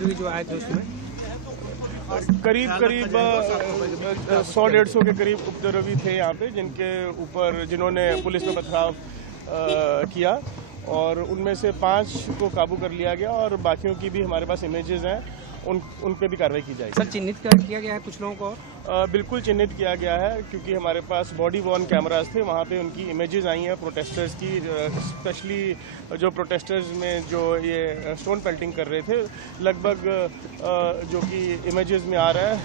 उपद्रवी जो आए थे उसमें करीब 100-150 के करीब उपद्रवी थे यहाँ पे, जिन्होंने पुलिस में पथराव किया और उनमें से 5 को काबू कर लिया गया और बाकियों की भी हमारे पास इमेजेस हैं, उन पे भी कार्रवाई की जाएगी। सर चिन्हित किया गया है कुछ लोगों को? बिल्कुल चिन्हित किया गया है, क्योंकि हमारे पास बॉडी वॉर्न कैमरास थे, वहाँ पे उनकी इमेजेस आई हैं प्रोटेस्टर्स की, स्पेशली जो प्रोटेस्टर्स में जो ये स्टोन पेल्टिंग कर रहे थे, लगभग जो कि इमेजेस में आ रहा है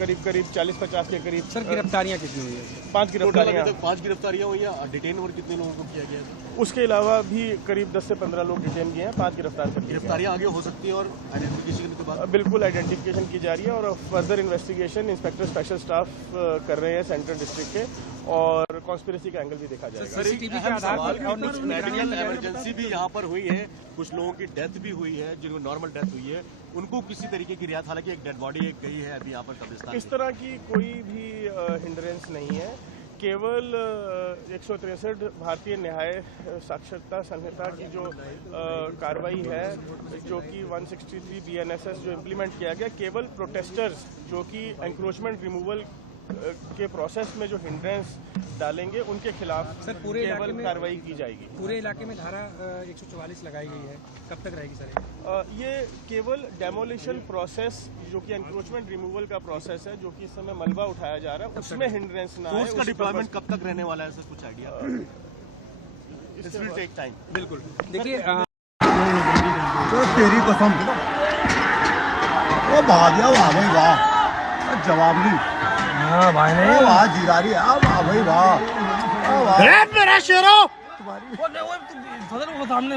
करीब 40-50 के करीब। सर गिरफ्तारियाँ कितनी हुई है? 5 गिरफ्तारियाँ। 5 गिरफ्तारियाँ हुई हैं। डिटेन और कितने लोगों को किया गया है? उसके अलावा भी करीब 10 से 15 लोग डिटेन किए हैं, 5 गिरफ्तार कर लिए। गिरफ्तारियाँ आगे हो सकती है और आइडेंटिफिकेशन के बाद? बिल्कुल आइडेंटिफिकेशन की जा रही है और further investigation inspector special staff कर रहे हैं सेंट्रल डिस्ट्रिक्ट के, और कॉन्स्पिरेसी का एंगल भी देखा जाएगा। मेडिकल इमरजेंसी भी यहाँ पर हुई है, कुछ लोगों की डेथ भी हुई है, जिनको नॉर्मल डेथ हुई है, उनको किसी तरीके की रियायत, हालांकि एक डेड बॉडी गई है अभी यहाँ पर कब्रिस्तान। इस तरह की कोई भी हिंड्रेंस नहीं है, केवल 163 भारतीय न्याय साक्षरता संहिता की जो कार्रवाई है, जो कि 163 BNSS जो इम्प्लीमेंट किया गया, केवल प्रोटेस्टर्स जो कि एंक्रोचमेंट रिमूवल के प्रोसेस में जो हिंड्रेंस डालेंगे उनके खिलाफ सर पूरे केवल कार्रवाई की जाएगी। पूरे इलाके में धारा 144 लगाई गई है, कब तक रहेगी सर? ये केवल डेमोलिशन प्रोसेस जो कि एंक्रोचमेंट रिमूवल का प्रोसेस है, जो कि इस समय मलबा उठाया जा रहा है, उसमें हिंड्रेंस ना आए। उसका डिप्लॉयमेंट कब तक रहने वाला है सर, कुछ idea? This will take time. बिल्कुल देखिए तेरी कसम वो भाई वाह, जवाब नहीं। हाँ भाई नहीं, वाह जीरारी है, वाह भाई वाह, मेरा शेरो तुम्हारी सामने